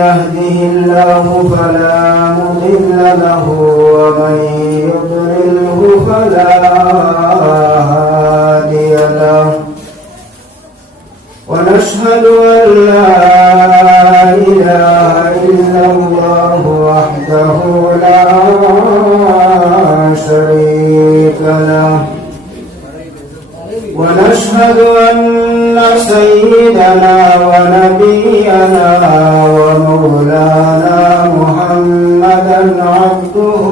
يهده الله فلا مضل له ومن يضلله فلا هادي له ونشهد أن لا إله إلا الله وحده لا شريك له ونشهد أن سيدنا ونبينا ومولانا محمدا عبده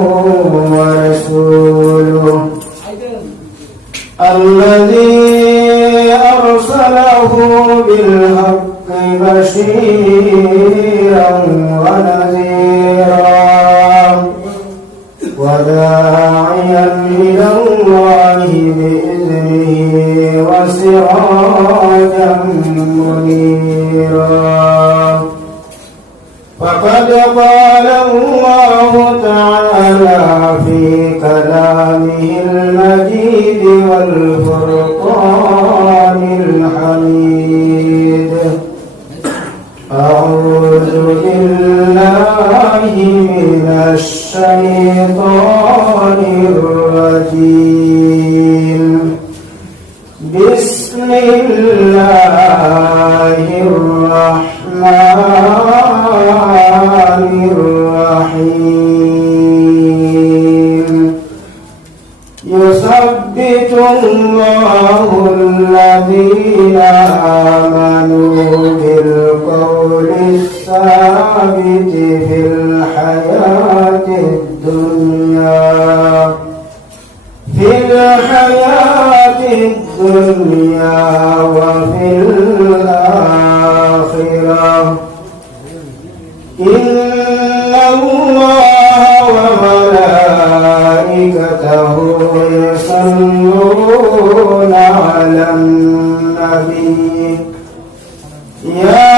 ورسوله الذي أرسله بالحق بشيرا ونذيرا وداعيا إلى الله بإذنه وسراجا منيرا فقد قال الله تعالى في كلامه المجيد والفرقان الحميد أعوذ بالله من الشيطان الرجيم بسم الله الرحمن الرحيم يثبت الله الذين آمنوا بالقول الثابت في الحياة الدنيا وفي الآخرة إن الله وملائكته يصلون على النبي يا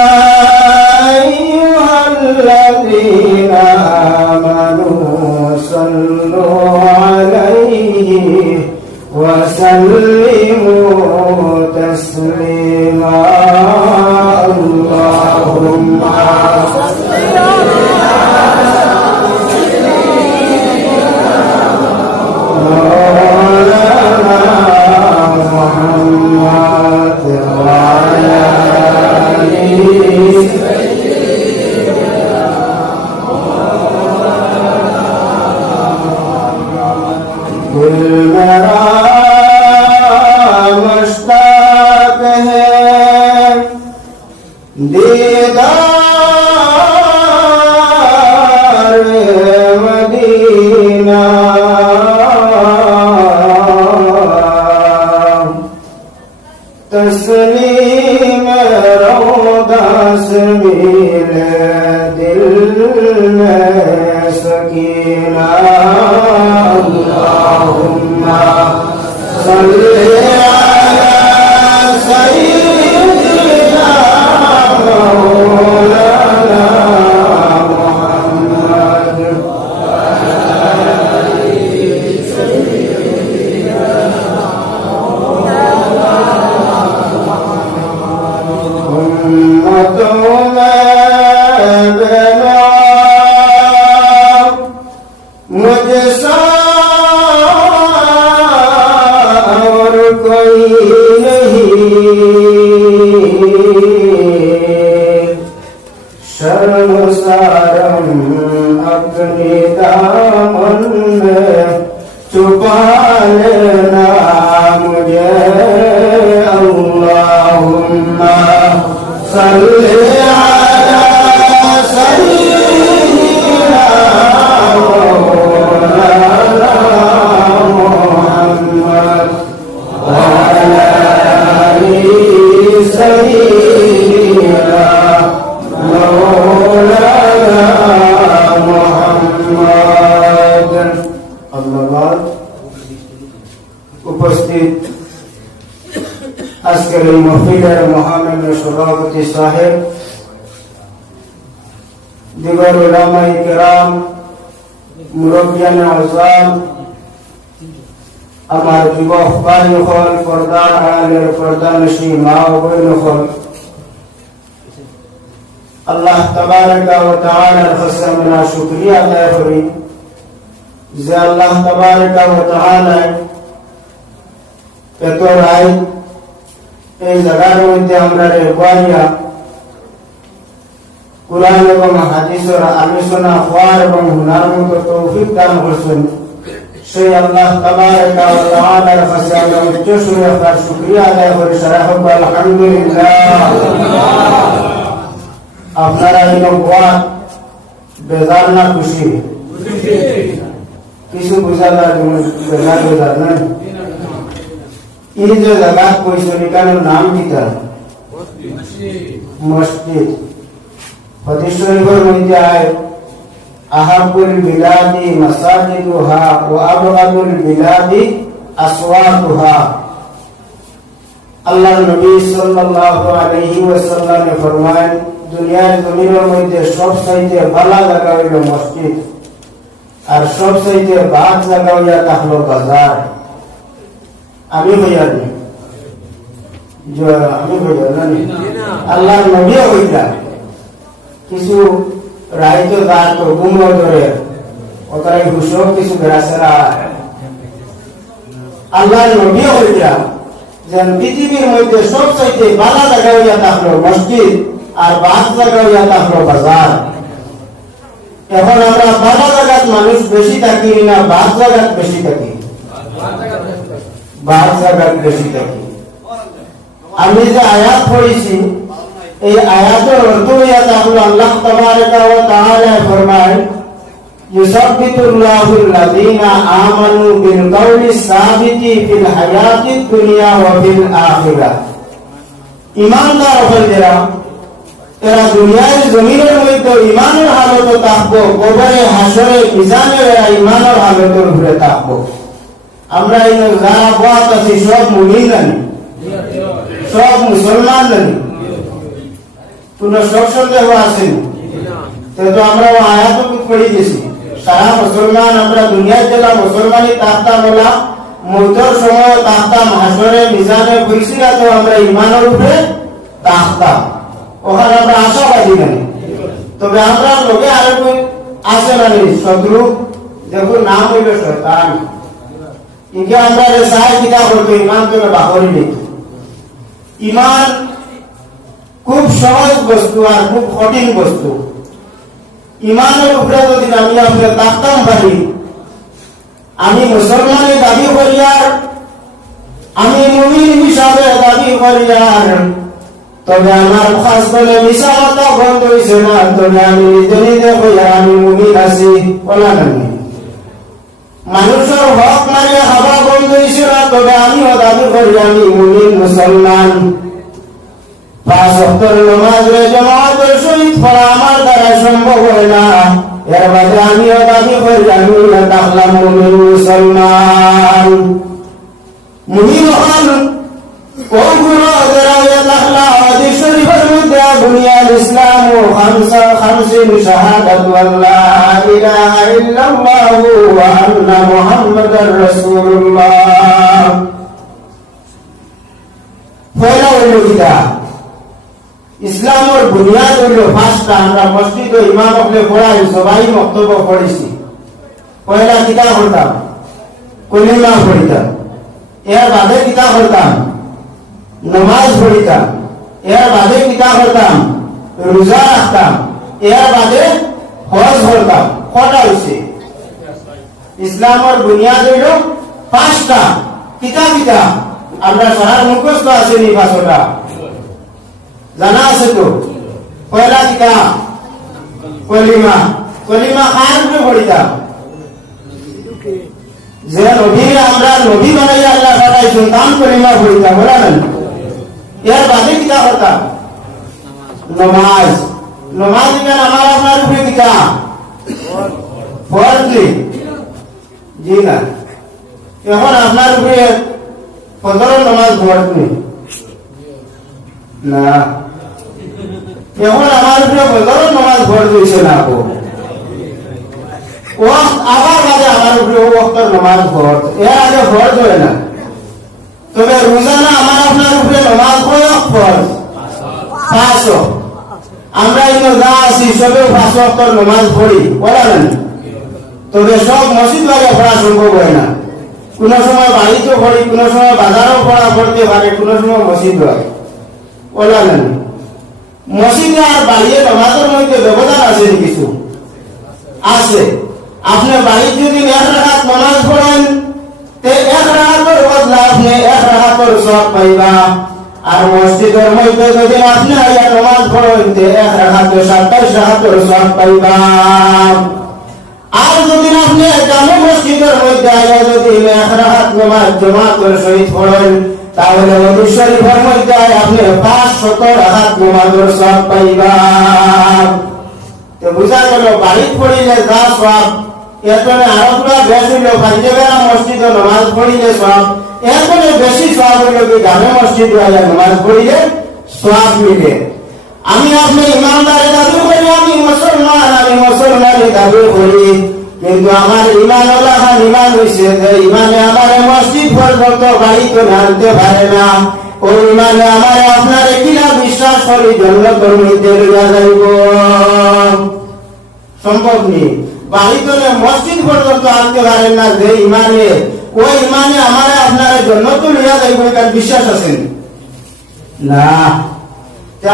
أيها الذين آمنوا صلوا عليه وسلموا تسليما اللهم صل على مولانا محمد وعلى آله بالمرام مشتاق ہے دیدار مدینہ تسلیم روضہ سے ملے دل میں سکینہ اللهم صل على سيدنا مولانا محمد أمتوں میں بنا مجھ سا اور کوئی نہیں شرم سارم اپنی دامن میں چھپا لینا مجھے اللہم صل على سيدنا مولانا محمد وعلى آله سيدنا مولانا محمد الله উপস্থিত আজকের এই মাহফিলের মহামান্য সভাপতি সাহেব, দিগর উলামায়ে কেরাম, মুরব্বিয়ানে আযম, আমার যুবক ভাইসকল, পর্দার আড়ালের পর্দানশী মা ও বোনসকল, আল্লাহ তাবারাকা ওয়া তাআলার কাছে আমরা শুকরিয়া আদায় করি যে আল্লাহ তাবারাকা ওয়া তাআলা এত রায় এই জায়গার মধ্যে আমরা রেওয়াইয়া কুরআন এবং হাদিসের আলোচনা হওয়ার এবং শোনার মতো তৌফিক দান করছেন। সেই আল্লাহ তাবারাকা ওয়া তাআলার কাছে আমরা উচ্চ সুরে আপনার শুকরিয়া আদায় করি। সারা হোক আলহামদুলিল্লাহ। আপনারা এই লোক বেজার না খুশি? কিছু বোঝা যায় বেজার নাই। এই যে জায়গা কইছেন এখানে নাম কিতা? মসজিদ। হাদিস শরীফের মধ্যে আয় আহাবুল বিলাদি মাসাজিদুহা ওয়া আবগাদুল বিলাদি আসওয়াতুহা। আল্লাহর নবী সাল্লাল্লাহু আলাইহি ওয়াসাল্লাম ফরমায়েন দুনিয়ার জমিনের মধ্যে সবচাইতে ভালো জায়গা হইল মসজিদ, আর সবচাইতে বাদ জায়গা হইয়া থাকলো বাজার। আমি হইয়ানি আল্লাহর নবী হইলা কিছু রাইতো দাঁত গুমর ধরে ওটাই হুসব কিছু বেড়াছেরা আল্লাহর নবী হইলা যেন পৃথিবীর মধ্যে সবচাইতে ভালো জায়গা হইয়া থাকলো মসজিদ, আর বাদ জায়গা হইয়া থাকলো বাজার। এখন আমরা ভালো জায়গাত মানুষ বেশি থাকি না বাদ জায়গাত বেশি থাকি? বাদ জায়গাত বেশি থাকি। আমি যে আয়াত পড়েছি এই আয়াতের অর্থ হইয়া থাকলো আল্লাহ তাবারাকা ওয়া তাআলা ফরমায় ইউসাব্বিতুল্লাহুল লাযীনা আমানু বিল কাওলি সাবিতি ফিল হায়াতিদ দুনিয়া ওয়া ফিল আখিরাহ। ঈমানদার হইরা এরা দুনিয়ার জমিনের মধ্যে ঈমানের হালতে থাকবো, কবরে হাসরে মিজানে এরা ঈমানের হালতের উপরে থাকবো। আমরা এই যারা বাত আছি সব মুমিন নানি? সব মুসলমান নানি? কোন সব সন্দেহ আছে? তো আমরা আয়াত পড়ে গেছি সারা মুসলমান আমরা দুনিয়ায় গেলাম মুসলমানই তাকতাম বলা মৃত্যুর সময় তাকতাম, হাসরে মিজানে পরিসিরাতে আমরা ঈমানের উপরে তাকতাম। ওখানে আমরা আশাবাদী নাই। তবে আমরা লোকে আরো আছে নানি শত্রু, দেখুন নাম হইল শয়তান। ইনকে আমরা চাই কিতা করতো ইমান তুমি বাহরি নেই। ইমান খুব সহজ বস্তু আর খুব কঠিন বস্তু। ইমানের উপরে যদি আমি আপনার থাকতাম পারি, আমি মুসলমানের দাবি করি আর আমি মুমিন হিসাবে দাবি করি আর তবে আমার খাস করে মিশা কথা বন্ধ হয়েছে না, তবে আমি নিজে নিজে কইয়া আমি মুমিন আছি বলা নামি। মানুষের হক মারিয়া খাওয়া বন্ধ হয়েছে না, তবে আমিও দাবি করি আমি মুমিন মুসলমান। 5 ওয়াক্তের নামাজ জামাতের সহিত পড়া আমার দ্বারা সম্ভব হয় না, এর বাদে আমিও দাবি করি আমি থাকলাম মুমিন মুসলমান। মুমিন হন ওগুলো যারা থাকলা হাদিস শরীফের মধ্যে বুনিয়াল ইসলাম ও খামসিন শাহাদাতু আল্লা ইলাহা ইল্লাল্লাহু ওয়া আন্না মুহাম্মাদার রাসূলুল্লাহ। পয়লা হইল কিতা? ইসলামের বুনিয়াদ হইল 5টা। আমরা মসজিদ ও ইমাম হলে পড়াই সবাই বক্তব্য পড়েছি। পয়লা কিতা করতাম? কলিমা পড়িতাম। এর বাদে কিতা করতাম? নামাজ পড়িতাম। এর বাদে কিতা করতাম? রোজা রাখতাম। এর বাদে হজ করতাম। কটা হইছে? ইসলামের বুনিয়াদ হইল 5টা। কিতা কিতা? আমরা সারা মুখস্থ আছে নি 5টা? জানা আছে তো? পয়লা কিতা? কলিমা। কলিমা কার উপরে পড়িতাম? যে নবীরে আমরা নবী বানাই আল্লাহ পাঠাইছেন তাম কলিমা পড়িতাম, বলা না? এর বাদে কিতা করতাম? নামাজ। নামাজ কেন আমার আপনার উপরে কিতা? ফরজ। জি না, এখন আপনার উপরে ফজরের নামাজ ফরজ নেই না, এখন আমার উপরে ফজরের নামাজ ফরজ হয়েছে না। আবার বাদে আমার উপরে ও ওয়াক্তের নামাজ ফরজ, এর আগে ফরজ হয় না। তবে রোজানা আমার আপনার উপরে নামাজ কয় ফরজ? 5 ওয়াক্ত। আমরা এখানে যা আছি সবেও 5 ওয়াক্ত নামাজ পড়ি, বলা না? তবে সব মসজিদ বাড়িয়ে পড়া সম্ভব হয় না। কোন সময় বাড়িতেও পড়ি, কোন সময় বাজারও পড়তে পারে, কোন সময় মসজিদ হয়, বলা না? মসজিদে আর বাড়িয়ে নামাজের মধ্যে ব্যবধান আছে কিছু আছে। আপনি বাড়ির যদি 1 রাকাত নামাজ পড়েন, তে 1 রাকাতের বদলা আপনি 1 রাকাতের সওয়াব পাইবা। আর মসজিদের মধ্যে যদি আপনি আইয়া নামাজ পড়েন, তে 1 রাকাতে 27 রাকাতের সওয়াব পাইবা। আর যদি আপনি জামে মসজিদের মধ্যে আইয়া যদি 1 রাকাত নামাজ জামাতের সহিত পড়েন, তাহলে নবী শরীফের মধ্যে আপনি 500 রাকাত নামাজের সওয়াব পাইবা। তো বুঝা গেল বাড়িতে পড়িলে যা সওয়াব, এখানে আরো পুরা বেশি হইল পাঞ্জাবেরা মসজিদে নামাজ পড়িলে সওয়াব, এখানে বেশি সওয়াব হইল কি জামে মসজিদে আইয়া নামাজ পড়িলে সওয়াব মিলে। আমি আপনি ইমানদারের দাবি করি, আমি মুসলমানের দাবি করি, কিন্তু আমার ইমান ইমান হয়েছে যে ইমানে আমার মসজিদ পর্যন্ত বাড়িতে আনতে পারে না। ওই ইমানে আমার আপনার কিনা বিশ্বাস করি জন্নতের মধ্যে লইয়া যাইব, সম্ভব নেই। বাড়িতে মসজিদ পর্যন্ত আনতে পারেন না যে ইমানে, ওই ইমানে আমার আপনার জন্নত লইয়া যাইব, তার বিশ্বাস আছেন না?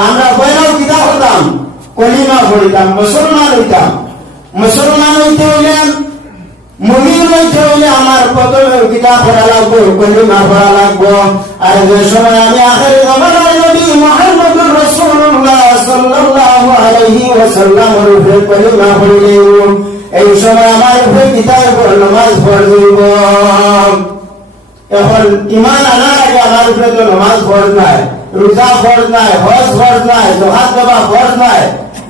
আমরা বইরাও কিতাব হতাম, কলিমা পড়িতাম, মুসলমান হইতাম। মুসলমান হইতে হইলে, মুমিন হইতে হইলে আমার প্রথমে কিতাব পড়া লাগবো, কলিমা পড়া লাগবো। আর যে সময় আমি আখেরি জামানার নবী মুহাম্মদুর রাসূলুল্লাহ সাল্লাল্লাহু আলাইহি ওয়াসাল্লামের উপরে কলিমা পড়িলেন, এই সময় আমার উপরে কিতাব পড়া নামাজ পড়ব। এখন ইমান আনার আগে আমার উপরে তো নামাজ পড় নাই, রোজা ফরজ নাই, হজ ফরজ নাই, যাকাত দেওয়া ফরজ নাই।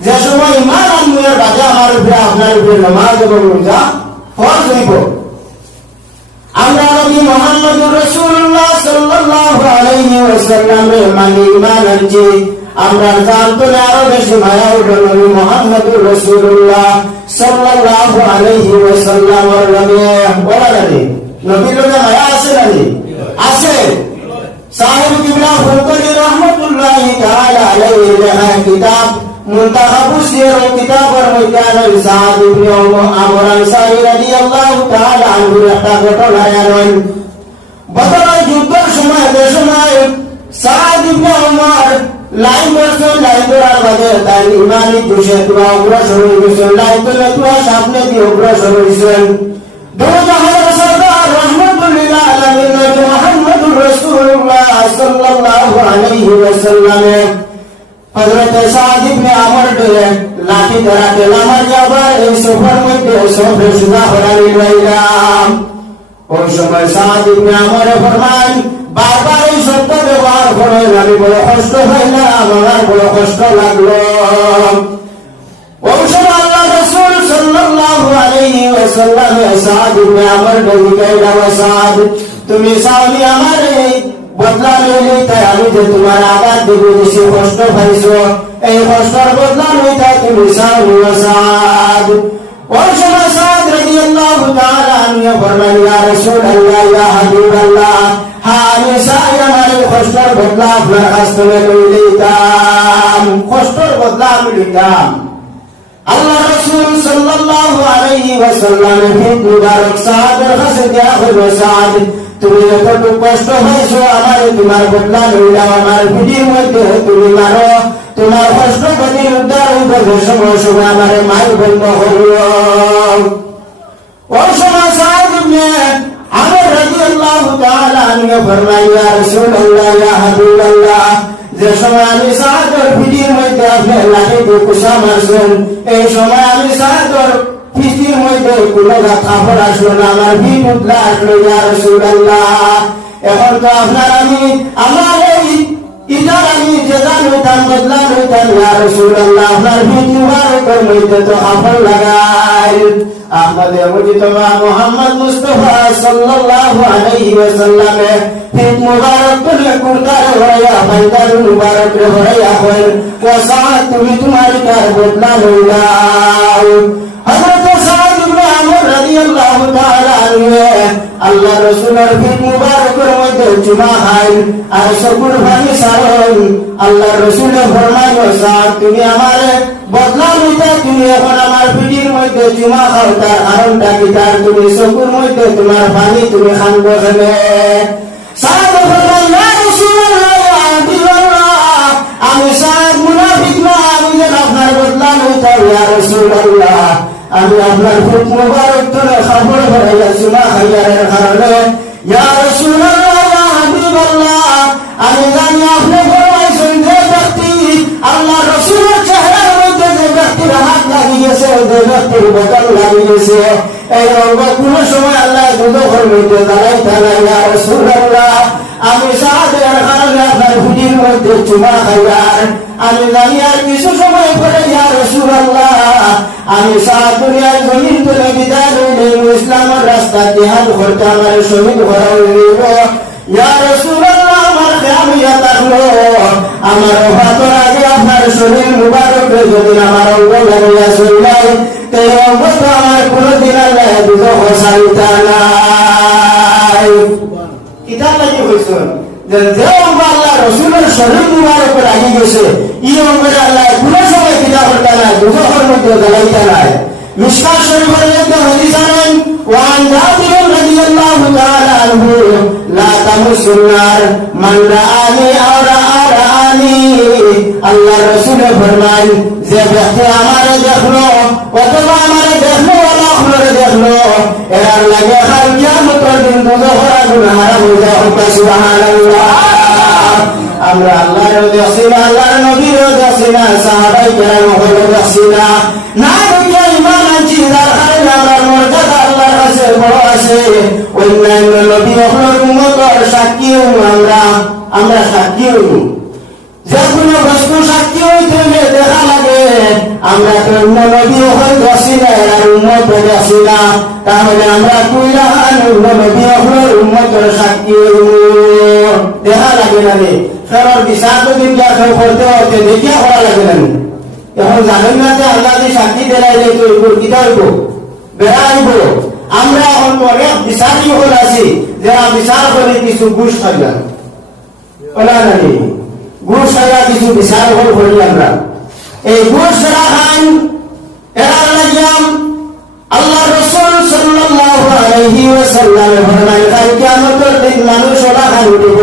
যে সময় ইমান আনবার বাদে আমার উপরে আপনার উপরে নামাজ এবং রোজা ফরজ হইব। আমরা নবী মুহাম্মদুর রাসূলুল্লাহ সাল্লাল্লাহু আলাইহি ওয়াসাল্লামের মানে ইমান আনছি, আমরা জানতলে আরো বেশি মায়া উঠল নবী মুহাম্মদুর রাসূলুল্লাহ সাল্লাল্লাহু আলাইহি ওয়াসাল্লামের নামে। বলা জানি নবীর লোকে মায়া আছে নাকি? আছে। সাহেব কিবলা ফুলকরি রহমতুল্লাহি তাআলা আলাইহি লেখা কিতাব মুনতাখাবুস সিয়ার কিতাবের মধ্যে আছেন সাদ ইবনে আমর আনসারী রাদিয়াল্লাহু তাআলা আনহু একটা ঘটনা জানেন। বদরের যুদ্ধের সময় যে সময় সাদ ইবনে আমর লাইন বর্ষণ লাইন ধরার বাদে তার ইমানি জোশে তুয়া অগ্রসর হয়েছেন, লাইন তুলে তুয়া সামনে দিয়ে অগ্রসর হয়েছেন। দুজাহানের সরদার রহমতুল্লিল আলামিন নবী মুহাম্মদুর রাসূলুল্লাহ সাল্লাল্লাহু আলাইহি ওয়াসাল্লাম হযরত সাদ ইবনে আমর বলেন, লাঠি ধরা আমার যাবার এই সফর মধ্যে সফর সুদা হরানি রইলাম। ওই সময় সাদ ইবনে আমর ফরমান, বারবার এই শব্দ ব্যবহার করে আমি বড় কষ্ট হইলাম, আমার বড় কষ্ট লাগলো। ওই সময় আল্লাহ রাসূল সাল্লাল্লাহু আলাইহি ওয়াসাল্লাম সাদ ইবনে আমর বলে গেলেন, সাদ তুমি সাউলি আমার বদলা লইলে, তাই আমি যে তোমার আঘাত দিব, বেশি কষ্ট পাইছো, এই কষ্টের বদলা লইতে তুমি সাউলি সাদ। ওই সময় সাদ রাদিয়াল্লাহু তাআলা আনহু ফরমালেন, ইয়া রাসূলুল্লাহ, ইয়া হাবিবাল্লাহ, আমি চাই আমার কষ্টের বদলা আপনার কাছ থেকে লইতাম, কষ্টের বদলা আমি লইতাম। আল্লাহ রাসূল সাল্লাল্লাহু আলাইহি ওয়াসাল্লামের ফিত মুবারক সাদের কাছে দেয়া হলো, সাদ তুমি যতটুকু কষ্ট হয়েছো আমার তোমার বদলা লইলাম, আমার পিঠির মধ্যে তুমি মারো, তোমার কষ্ট প্রতি উদ্ধার হইবে, সময় সময় আমার মায়ের বন্ধ হল। ওই সময় সাদ ইবনে আমর রাদিয়াল্লাহু তাআলা আনহু ফরমালেন, ইয়া রাসূলুল্লাহ, ইয়া হাবিবাল্লাহ, যে সময় আমি সাদের পিঠির মধ্যে আপনি লাঠি দিয়ে কুশা মারছেন, এই সময় আমি সাদের পিঠির মধ্যে কোনো কাপড় আসলো না, আমার পিঠ উঠলা আসলো। ইয়া রাসূলুল্লাহ, এখন তো আপনার আমি আমার এই ইটার আমি জেজা লইতাম, বদলা লইতাম। ইয়া রাসূলুল্লাহ, আপনার পিঠ মুবারকের মধ্যে তো কাপড় লাগাই। আহমদে মুজতবা মুহাম্মদ মুস্তাফা সাল্লাল্লাহু আলাইহি ওয়াসাল্লাম পিঠ মুবারক তুলে কুরতার হইয়া পায়দার মুবারক হইয়া হল, ও সাদ তুমি তোমার ইটার বদলা লইলাও। হযরত সাদ ইবনে আমর রাদিয়াল্লাহু তাআলা আনহু আল্লাহ রাসূলের পিঠ মুবারকের মধ্যে চুমা খায় আর সকুর পানি সারন আল্লাহর রাসূলে ফরমাইল সাদ তুমি আমারে বদলা লইতা তুমি এখন আমার পিঠির মধ্যে চুমা খাও তার কারণটা কি তার তুমি চকুর মধ্যে তোমার পানি তুমি খানবো খেলে সাদ ফরমাইল ইয়া রাসূলুল্লাহ ইয়া হাবিবাল্লাহ আমি সাদ মুনাফিক না আমি যেন আপনার বদলা লইতা ইয়া রাসূলুল্লাহ আমি আপনার ফুট মুবারক ধরে খবর হইয়া চুমা খাইয়ার কারণে ইয়া রাসূলুল্লাহ ইয়া হাবিবাল্লাহ আমি জানি আপনি ফরমাইছেন যে ব্যক্তি আল্লাহ রাসূলের চেহারার মধ্যে যে ব্যক্তির হাত লাগিয়েছে যে ব্যক্তির বদল লাগিয়েছে এই রঙ্গ কোন সময় আল্লাহ দুজখের মধ্যে দাঁড়াইতে না ইয়া রাসূলুল্লাহ আমি সাদের কারণে আপনার ফুটির মধ্যে চুমা খাইয়ার আমি জানি আর কিছু সময় পরে ইয়া রাসূলুল্লাহ আমি সারা দুনিয়ার জমিন তুলে বিদায় লইলে ইসলামের রাস্তা জিহাদ করতে আমার শহীদ করা হইল ইয়া রাসূলুল্লাহ আমার কিয়ামিয়া থাকলো আমার ওফাতের আগে আপনার শরীর মুবারকে যদি আমার অঙ্গ লাগিয়া চলাই এই অঙ্গ তো আমার কোনোদিন আল্লাহ দুজখ ছাড়িতা নাই কিতাব লাগি হয়েছে যে অঙ্গ আল্লাহ রাসূলের শরীর মুবারকে লাগি গেছে এই অঙ্গের আল্লাহ কোনো সময় কিতাব করতে নাই দুজখের মধ্যে জ্বালাইতে নাই মিশকাত শরীফের মধ্যে হাদিস আনেন ওয়ান জাবির রাদিয়াল্লাহু তাআলা আনহু লা তামুসুন নার মান রাআনি আও রাআনি আল্লাহ রাসূল ফরমান যে ব্যক্তি আমারে দেখলো অথবা আমারে দেখলো ওয়া আখরে দেখলো এর লাগে কাল কিয়ামতের দিন দুজখের আগুন হারাম হয়ে যাবে সুবহানাল্লাহ আমরা আল্লাহর দেখছি না আল্লাহর নবীর দেখছি না সাহাবায়ে কেরামের দেখছি না না দুনিয়া ঈমান আনছি যার কারণে আমরা মর্যাদা আল্লাহর কাছে বড় আছে অন্যান্য নবী হলোর উম্মতের সাক্ষী আমরা সাক্ষী হই যে কোনো বস্তু সাক্ষী হইতে দেখা লাগে আমরা তো অন্য নবী হল দেখছি না আর উম্মত দেখছি না তাহলে আমরা কইলাম অন্য নবী হলোর উম্মতের সাক্ষী দেখা লাগে না ফেরার বিচার তো দিন যা করতে হতে দেখিয়া করা লাগে না এখন জানেন না যে আল্লাহ যে সাক্ষী দেলাইলে তো এগুলো কিতা হইব বেড়াইব আমরা এখন অনেক বিচারী হল আছি যারা বিচার করে কিছু ঘুষ খাইলাম ওলা নানি ঘুষ খাইয়া কিছু বিচার হল করি আমরা এই ঘুষ যারা খান এরা লাগিয়াম আল্লাহ রাসূল সাল্লাল্লাহু আলাইহি ওয়াসাল্লাম ফরমায় কাল কিয়ামতের দিন মানুষ ওলা খান উঠিব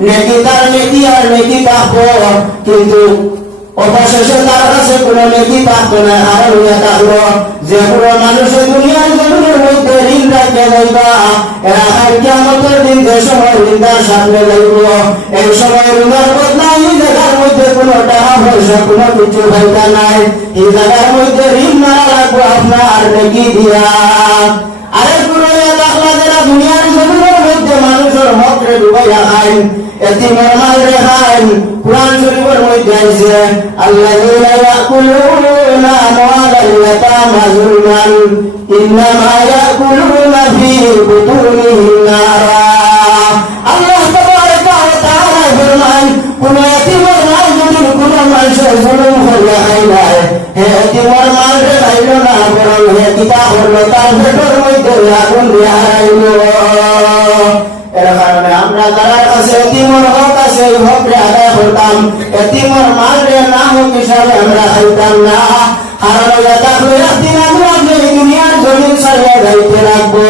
নেকি তার নেকি আর নেকি পাবো কিন্তু অবশেষে তার কাছে কোনো নেকি পাবো না আর হইয়া থাকলো যে কোনো মানুষের দুনিয়ার জমিনের মধ্যে ঋণ রাখতে যাইবা এরা কাল কিয়ামতের দিন যে সময় ঋণদার সামনে যাইব এই সময় ঋণের বদলা এই জায়গার মধ্যে কোনো টাকা পয়সা কোনো কিছু হইতা নাই এই জায়গার মধ্যে ঋণ মারা লাগবো আপনার নেকি দিয়া আরেক কোনো দেখলা যারা দুনিয়ার জমিনের মধ্যে মানুষের হকরে ডুবাইয়া খায় এতিমের মাল রেখান কুরআন শরীফের মধ্যে আছে আল্লাযীনা ইয়াকুলুনা আমওয়ালাল ইয়াতামা যুলমান ইন্নামা ইয়াকুলুনা ফি বুতুনিহিম নারা আল্লাহ তাবারাকা ওয়া তাআলা ফরমান কোন এতিমের মাল যদি কোন মানুষের জুলুম করিয়া খায় হে এতিমের মাল রে খাইল না বরং হে কিতা করলো তার পেটের মধ্যে আগুন দিয়া হারাইলো এর কারণে আমরা যারা কাছে এতিমের হক আছে এই হকরে আদায় করতাম এতিমের মাল রে না হোক হিসাবে আমরা খাইতাম না কারণ একদিন আমরা এই দুনিয়ার জমিন ছাড়িয়ে যাইতে লাগবো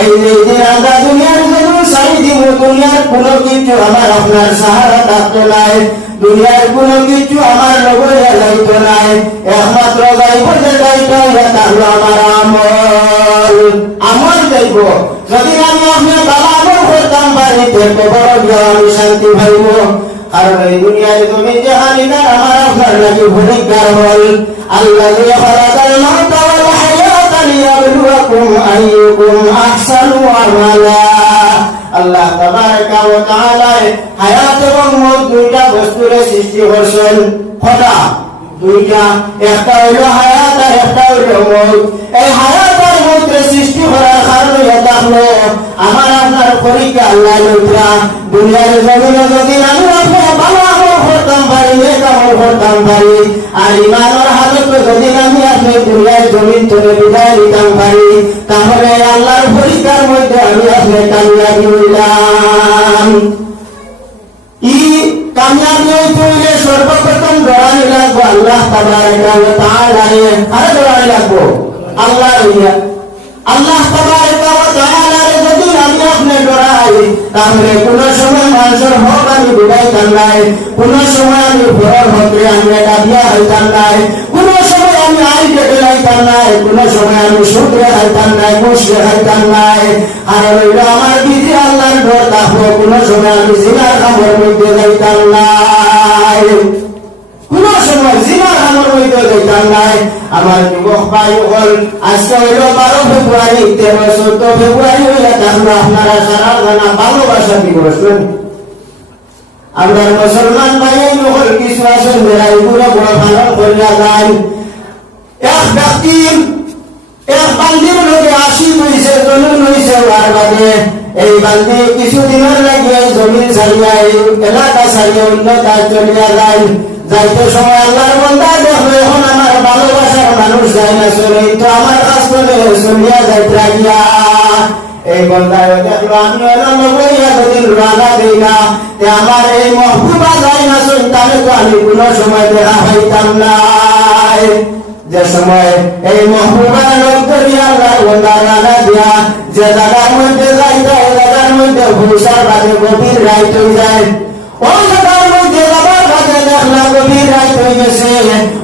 এই দিন আমরা দুনিয়ার জমিন ছাড়ি দিব দুনিয়ার কোনো কিছু আমার আপনার সাহারা থাকতো নাই দুনিয়ার কোনো কিছু আমার লগরে যাইতো নাই একমাত্র যাইব যে যাইতো থাকলো আমার আমল যাইব যদি আমি আপনার বাবা আমল করতাম বাড়িতে তো বড় আমি শান্তি পাইব কারণ এই দুনিয়ার জমি জাহানিদার আমার আপনার লাগি ভূমিকার হল আল্লাযী খালাকাল মাউতা ওয়াল হায়াতা লিয়াবলুয়াকুম আইয়ুকুম আহসানু আমালা আল্লাহ তাবারাকা ওয়া তাআলা হায়াত এবং মওত দুইটা বস্তুর সৃষ্টি করেছেন কটা দুইটা একটা হলো হায়াত আর একটা হলো মওত এই হায়াত আর মওতের সৃষ্টি করার কারণে এটা হলো আমার আপনার পরীক্ষা আল্লাহ লইরা দুনিয়ার জমিনে যদি আমি আপনার ভালো আমল করতাম পারি নেক আমল করতাম পারি আর ইমানের হালত যদি আমি আপনি দুনিয়ার জমিন থেকে বিদায় দিতাম পারি তাহলে আল্লাহর পরীক্ষার মধ্যে আমি আপনি কামিয়াবি হইলাম ই কামিয়াবি হইলে লাগবো আল্লাহ তাবারাকা ওয়া তাআলা আরে দৌড়ানি লাগবো আল্লাহ ইয়া আল্লাহ তাবারাকা ওয়া তাআলা যদি আমি আপনি ডরাই তাহলে কোন সময় মানুষের হক আমি বিদাইতাম নাই, কোন সময় আমি ভোর হতে আমি এটা দিয়া হইতাম নাই, কোন সময় আমি আই কেটে লাইতাম নাই, কোন সময় আমি সুদরে হাইতাম নাই, মুশরে হাইতাম নাই। আর ওইটা আমার বিধি আল্লাহর ডর থাকবো, কোন সময় আমি জিনার খামর মধ্যে যাইতাম নাই, কোন সময় জিনার খামর মধ্যে যাইতাম নাই। আমার যুবক ভাই হল আজকে হইল 12 ফেব্রুয়ারি, 13-14 ফেব্রুয়ারি হইয়া থাকলো আপনারা সারা জানা ভালোবাসা দিবস। আমরা মুসলমান ভাই হল কিছু আছেন যারা এগুলো বড় পালন করিয়া যায়। এক ব্যক্তি এক বান্দির লোকে 80 হয়েছে, জমিন হয়েছে ওর বাদে এই বান্দি কিছুদিনের লাগিয়ে জমিন ছাড়িয়া এই এলাকা ছাড়িয়া অন্য কাজ চলিয়া যায়। যাইতে সময় আল্লাহর বান্দা দেখো এখন আমার ভালোবাসার মানুষ যায় না, চলে তো আমার কাজ করে চলিয়া যাইতে লাগিয়া এই বান্দায় দেখলো আমি লবইয়া যদি রানা দিই না আমার এই মহবুবা যায় না, তাহলে তো আমি কোন সময় দেখা হইতাম না। যে সময় এই মহবুবার লোক করিয়া আল্লাহর বান্দা রানা দিয়া যে জায়গার মধ্যে যাইতে ওই জায়গার মধ্যে ভূষার বাদে গভীর রাইট হয়ে যায়, ওই জায়গার মধ্যে যাবার বাদে দেখলা গভীর রাইট হয়ে গেছে।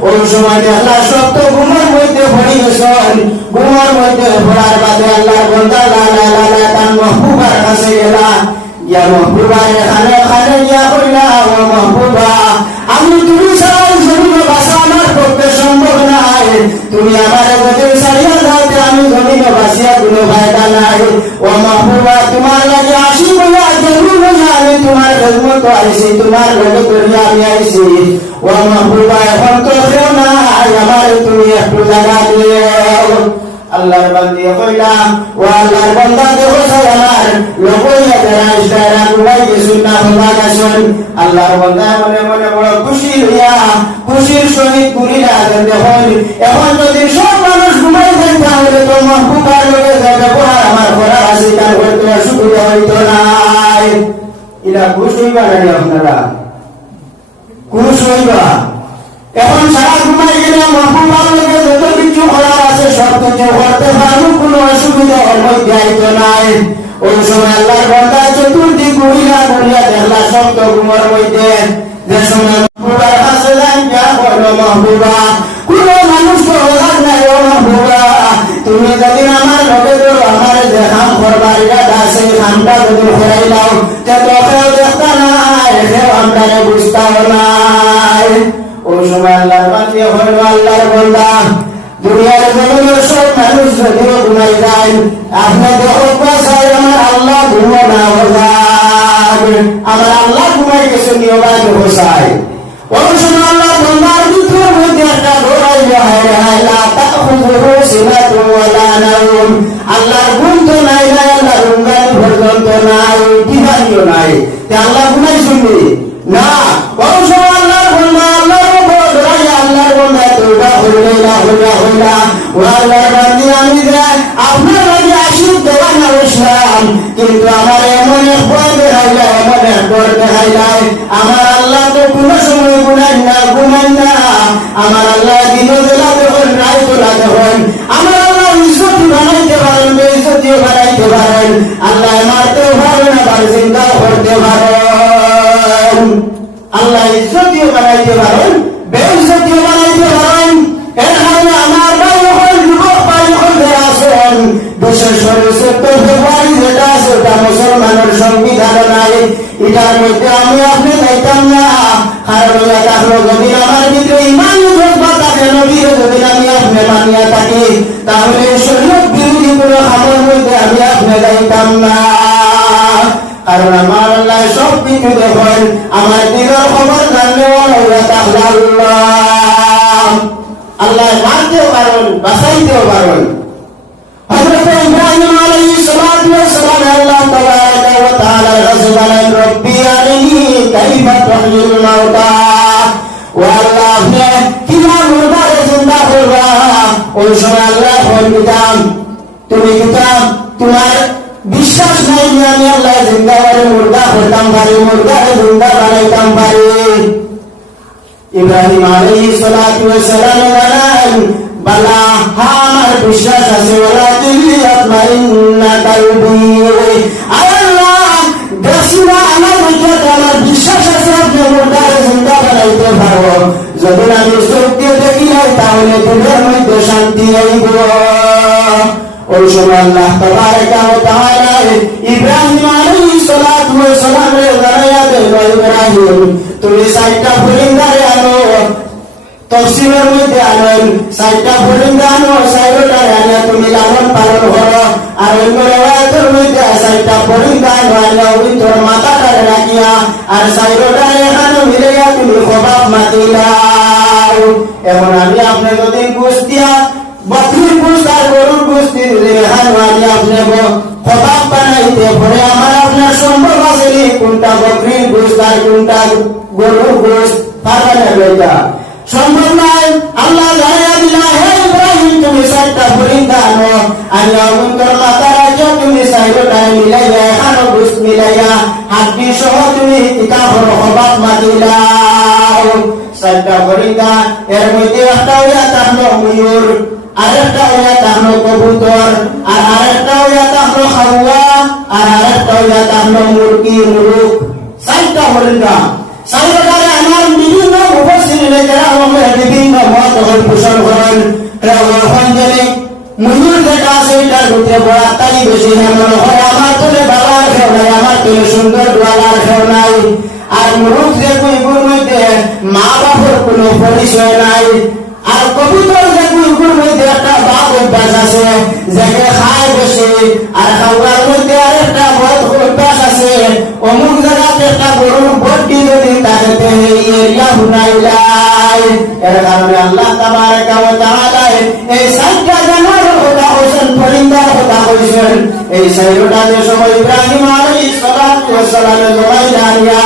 ওই সময় দেখলা সপ্ত ঘুমের মধ্যে ভরে গেছেন, ঘুমের মধ্যে ভরার বাদে আল্লাহর বান্দা লালা লালা তার মহবুবার কাছে গেলা, ইয়া মহবুবা এখানে এখানে ইয়া কইলা ও মহবুবা আমি তুমি ছাড়া জমিনে বাসা আমার পক্ষে সম্ভব নাই, তুমি আমার গতির ছাড়িয়া যাওতে আমি জমিনে বাসিয়া কোনো ফায়দা নাই। ও মহবুবা তোমার লাগে 80 বইয়া জমি বইয়া আমি তোমার খেদমত আইছি, তোমার লগে করিয়া আমি আইছি। ও মহবুবা এখন তো কেউ নাই, আমার তুমি একটু জায়গা দিও। আল্লাহর বান্দি কইলা ও আল্লাহর বান্দা দেখো আমার লগইয়া যারা ইশারা কুবাই গেছুন না হলা গেছুন। আল্লাহর বান্দা মনে মনে বড় খুশি হইয়া খুশির সহিত করিলা দেখুন এখন যদি সব মানুষ ঘুমাই যায় তাহলে তো মহবুবার লগে যে ব্যবহার আমার করা আছে তার হয়তো অসুবিধা হইতো নাই। এরা খুশ হইবা না আপনারা, খুশ হইবা। এখন সারা ঘুমাই গেলে মহবুবার লগে যত কিছু করার আছে সব কিছু করতে পারবো, কোনো অসুবিধা ওর মধ্যে আইতো নাই। ওই সময় আল্লাহর বান্দা চতুর্দিক ঘুরিয়া ঘুরিয়া দেখলা সপ্ত ঘুমের মধ্যে যে সময় মহবুবার কাছে যাইয়া বলল মহবুবা কোনো মানুষ তো হলার নাই, ও মহবুবা তুমি যদি আমার লগে ধরো আমার যে কাম করবার ইরাদা আছে কামটা যদি করাই দাও তে তোকেও দেখতা নাই, সেও আমরা বুঝতাও নাই। ওই সময় আল্লাহর বান্দা হইল আল্লাহর বান্দা দুনিয়ার জমিনের সব মানুষ যদিও ঘুমাই যায় আপনি দেখো চাই আমার আল্লাহ ঘুমো না হয়ে আমার আল্লাহ ঘুমাই গেছে নিয়মা দেখো চাই। ওই সময় আল্লাহ বান্দার ভিতরের মধ্যে একটা দৌড়াই আল্লাহর ঘুম তো নাই নাই, আল্লাহর উন্নয়ন পর্যন্ত নাই, দিবানিও নাই, আল্লাহ ঘুমাই শুনবি না। ওই সময় আল্লাহর বান্দা আল্লাহর উপর দৌড়াইয়া আল্লাহর বান্দা তওবা হইলা হইলা হইলা ও আল্লাহর বান্দা আমি যে আপনার লাগে আশিক দেওয়ানা হইলাম, কিন্তু আমার এমন এক ভয় দেখাইলা এমন এক ডর দেখাইলা আমার আল্লাহ তো কোনো সময় ঘুমাই না, আমার আল্লাহ দিন বেলা যখন রায় তোলা যখন আমার আল্লাহ ইজ্জত বানাইতে পারেন, বেইজ্জতিও বানাইতে পারেন, আল্লাহ মারতেও পারেন আবার জিন্দাও করতে পারেন, আল্লাহ ইজ্জতিও বানাইতে পারেন বেইজ্জতিও বানাইতে পারেন। এর কারণে আমার ভাই হল যুবক ভাই হল যারা আছেন বিশেষ করে 14 ফেব্রুয়ারি যেটা আছে ওটা মুসলমানের সংবিধান নাই, এটার মধ্যে আমি আপনি যাইতাম না। কারণ এটা হলো যদি আমার ভিতরে ইমান জজ্বা থাকে নবীর যদি আমি আপনি মানিয়া থাকি তাহলে শরীয়ত বিরোধী কোনো কামের মধ্যে আমি আপনি যাইতাম না। কারণ আমার আল্লাহ সব কিছু দেখেন, আমার দিনের খবর জানলেও আল্লাহ মানতেও পারেন বাঁচাইতেও পারেন। হযরত ইব্রাহিম আলাইহিস সালাতু ওয়াস সালাম আল্লাহ তাবারাকা ওয়া তাআলার কাছে বলেন রব্বি আরিনি কাইফা তুহয়িল মাউতা, ও আল্লাহ আপনি কিভাবে মুর্দাকে জিন্দা করবা। ওই সময় আল্লাহ বলতাম তুমি কিতাব তোমার বিশ্বাস নাই যে আমি আল্লাহ জিন্দা করে মুর্দা করতাম পারি, মুর্দাকে জিন্দা বানাইতাম পারি। ইব্রাহিম আলাইহিস সালাতু ওয়াস সালাম বলেন বালা আমার বিশ্বাস আছে ওয়ালাকিন ইয়াতমাইন্না কালবি আল্লাহ দেশনা আমার ভিতরে আমার বিশ্বাস আছে আপনি মুর্দার জিন্দা বানাইতে পারো যদি আমি সত্যি দেখি নাই তাহলে দুনিয়ার মধ্যে শান্তি আইব ওই সময় আল্লাহ তাবারাকা ওয়া তাআলা ইব্রাহিম আলাইহিস সালাতু ওয়াস সালাম রে জানায়া দেন ইব্রাহিম তুমি সাইটটা ফরিন্দারে আনো তফসিলের মধ্যে আনেন সাইটটা ফরিন্দা আনো সাইরটা আনিয়া তুমি লালন পালন করো আর অন্য রেওয়ায়তের মধ্যে সাইটটা ফরিন্দা আনো আনিয়া ওই তোর মাথাটা রাখিয়া আর সাইরটা এখানে মিলাইয়া তুমি খবাব মাতিলাও এখন আমি আপনি যদি কুস্তিয়া বকরির গোশত আর গরুর গোশত রেহান আনিয়া আপনি খবাব বানাইতে পরে আমার আপনার সম্ভব আছে কোনটা বকরির গোশত আর কোনটা গরুর গোশত পারবেন না সম্ভব নয় আল্লাহ জানাইয়া দিলা হে ইব্রাহিম তুমি সাইটটা ফরিন্দা আনো আনিয়া অন্তর মাথা রাখিয়া তুমি সাইরটা মিলাইয়া এখানো গোশত মিলাইয়া হাড্ডি সহ তুমি টিকা ভরো খবাব মাতিলাও সাইটটা ফরিন্দা এর মধ্যে একটা হইয়া তাহলো ময়ূর আরেকটা হইয়া তাহলো কবুতর আর আরেকটা হইয়া তাহলো হাওয়া আর আরেকটা হইয়া তাহলো মুরগি মুরুক সাইটটা ফরিন্দা সাইরটারে আমার বিভিন্ন মুফাসসিরিনে কেরাম বিভিন্ন মত পোষণ করেন জানে ময়ূর যেটা আছে এটার ভিতরে বড় তালি বেশি মনে হয় আমার তোলে বাবার খেও নাই আমার তোলে সুন্দর দোয়ালার খেও নাই আর মুরুক যে কুইগুর মধ্যে মা বাবার কোনো পরিচয় নাই আর কবুতর যে কুইগুর মধ্যে একটা বাপ অভ্যাস আছে যাকে খায় বসে আর হাওয়ার মধ্যে আরেকটা বদ অভ্যাস আছে অমুক জায়গাতে একটা গরুর বড্ডি যদি তাকে এরিয়া হুনাইলাই এর কারণে আল্লাহ তাবারাকা ওয়া তাআলা এই সাতটা জানোয়ারের কথা বলেন পরিন্দার কথা বলেন এই সাইরটা যে সময় ইব্রাহিম আলাইহিস সালাতু ওয়াস সালাম জমাই দাঁড়িয়া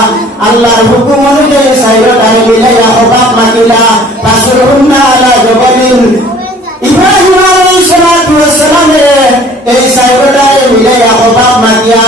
আল্লাহর হুকুম অনুযায়ী সাইরটা মিলাইয়া খবাব মাতিলা ফাসরুন্না আলা জবালিন ইব্রাহিম আলাইহিস সালাতু ওয়াস সালাম এই সাইরটা মিলাইয়া খবাব মাতিয়া